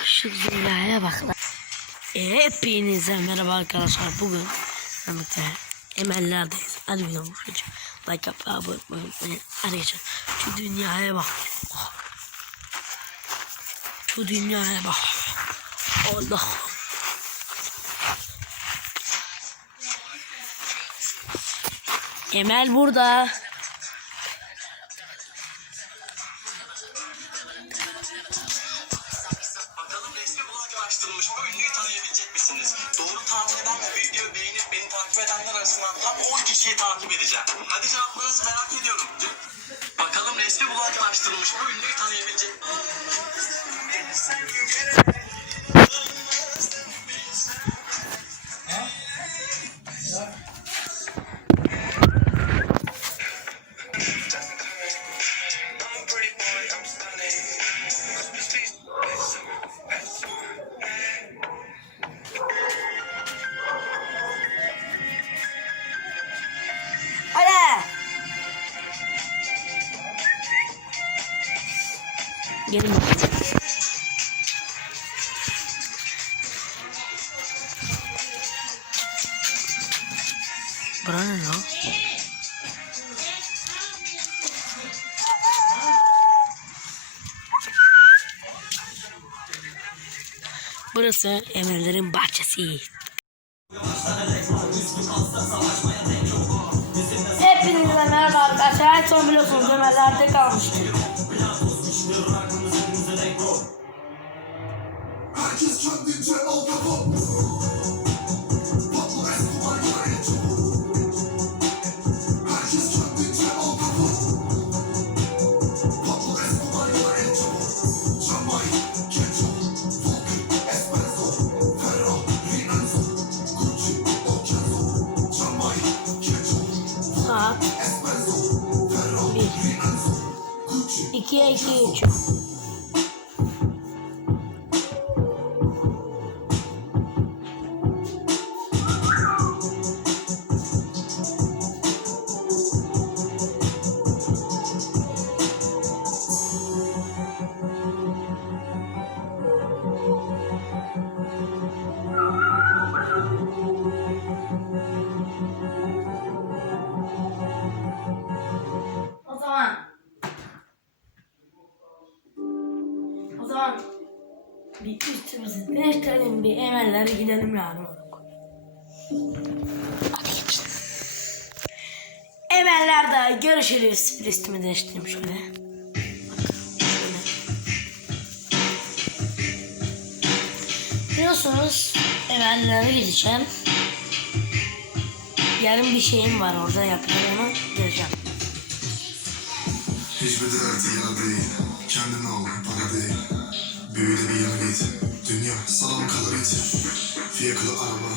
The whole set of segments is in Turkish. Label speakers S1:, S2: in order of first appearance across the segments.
S1: Şu zillaya bak lan. Hepinize merhaba arkadaşlar. Bugün birlikte emellerdeyiz. Hadi yolun şuracı. Like yap, abone olmayı unutmayın. Arkadaşlar şu dünyaya bak. Oh. Şu dünyaya bak. Allah. Emel burada.
S2: Tahmin eden ve videoyu beğenip beni takip edenler arasından tam 10 kişiyi takip edeceğim. Hadi cevaplarınızı merak ediyorum. Bakalım resmi bulanıklaştırılmış bu ünlüyü tanıyabilecek
S1: Gelin. Bura ne lan? Burası Emellerin bahçesi. Hepinize merhaba arkadaşlar. En son biliyorsunuz Ömerler'de kalmıştık.
S3: Herkes kendince al kafa Pablo Escobar yine çabuk Herkes kendince al kafa Pablo Escobar yine çabuk Jamay, Kecho, Volker, Espresso Ferro, Rinenzo Gucci, Okenzo Jamay, Kecho,
S1: Saat
S3: Espresso Ferro,
S1: 1.
S3: Rinenzo Gucci
S1: 2'ye O zaman O zaman bir üstümüzü değiştirelim bir emellere gidelim yani. Emellerde görüşürüz. Bir üstümü değiştireyim şöyle. Biliyorsunuz emellere gideceğim. Yarın bir şeyim var orada yapacağım onu göreceğim.
S3: Hiçbir derdi yana değil Kendin ol bana değil. Büyüle bir yana git Dünya sana mı kalır it Fiyakalı araba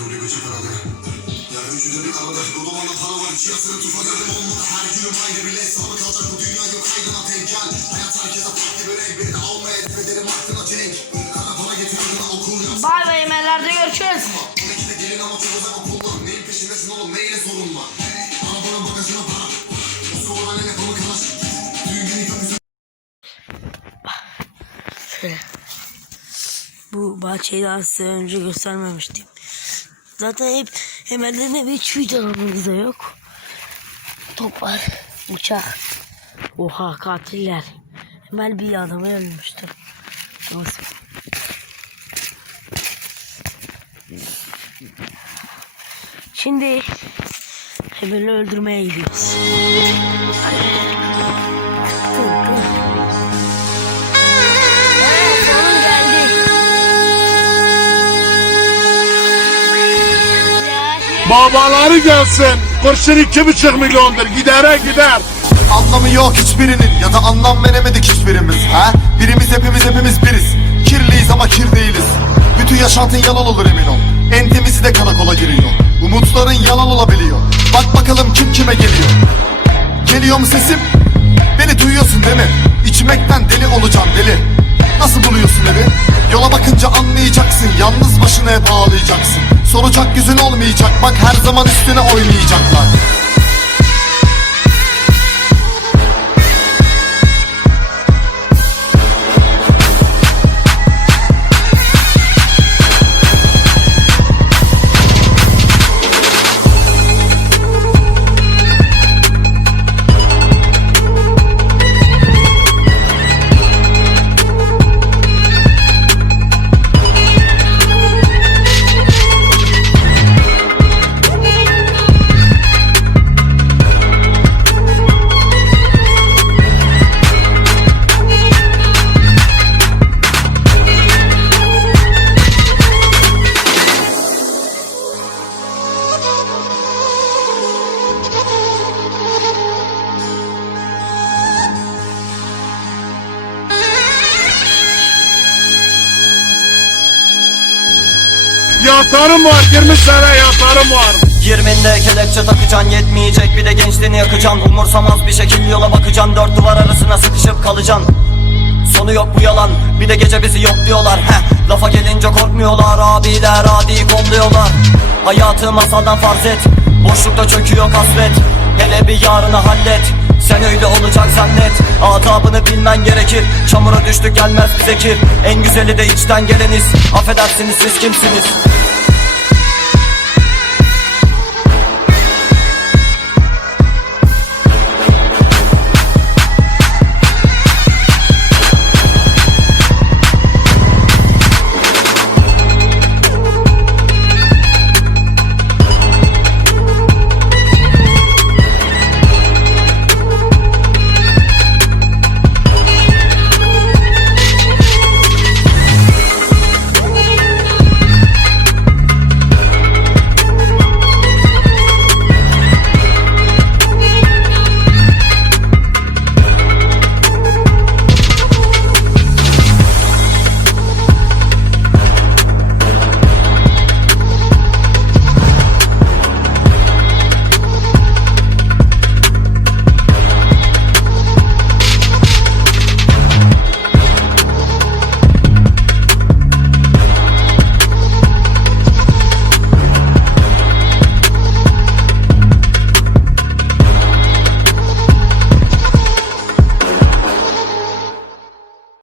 S3: Rolü paralı. Ya vücuda bir arada Dodolanda para var içi yasını tufa gördüm olmadı. Her günüm ayrı bir hesabı kalacak Bu dünya yok aydına denk gel Hayat herkese farklı bir renk de almaya hedef aklına cenk
S1: Bu bahçeyi daha size önce göstermemiştim. Zaten hep Emel'den hep hiç videolarımız da yok. Top var. Uçak. Oha katiller. Emel bir adamı öldürmüştü. Nasıl? Şimdi Emel'i öldürmeye gidiyoruz. Evet,
S4: Babaları gelsin. Kurşun iki buçuk milyondur. Gidere gider.
S3: Anlamı yok hiçbirinin ya da anlam veremedik hiçbirimiz ha? Birimiz hepimiz hepimiz biriz Kirliyiz ama kir değiliz Bütün yaşantın yalan olur emin ol En temizi de karakola giriyor Umutların yalan olabiliyor Bak bakalım kim kime geliyor Geliyor mu sesim? Beni duyuyorsun değil mi? İçmekten deli olacağım deli Nasıl buluyorsun evi? Yola bakınca anlayacaksın. Yalnız başına hep ağlayacaksın. Soracak yüzün olmayacak. Bak her zaman üstüne oynayacaklar
S4: yatarım var 20 sene yatarım var.
S5: 20'nde kelepçe takacaksın yetmeyecek bir de gençliğini yakacaksın. Umursamaz bir şekil yola bakacaksın Dört duvar arasına sıkışıp kalacaksın. Sonu yok bu yalan bir de gece bizi yok diyorlar Heh, Lafa gelince korkmuyorlar abiler adi kolluyorlar. Hayatı masaldan farz et Boşlukta çöküyor kasvet. Hele bir yarını hallet sen öyle olacak zannet. Adabını bilmen gerekir Çamura düştük gelmez bize kir En güzeli de içten geleniz Affedersiniz siz kimsiniz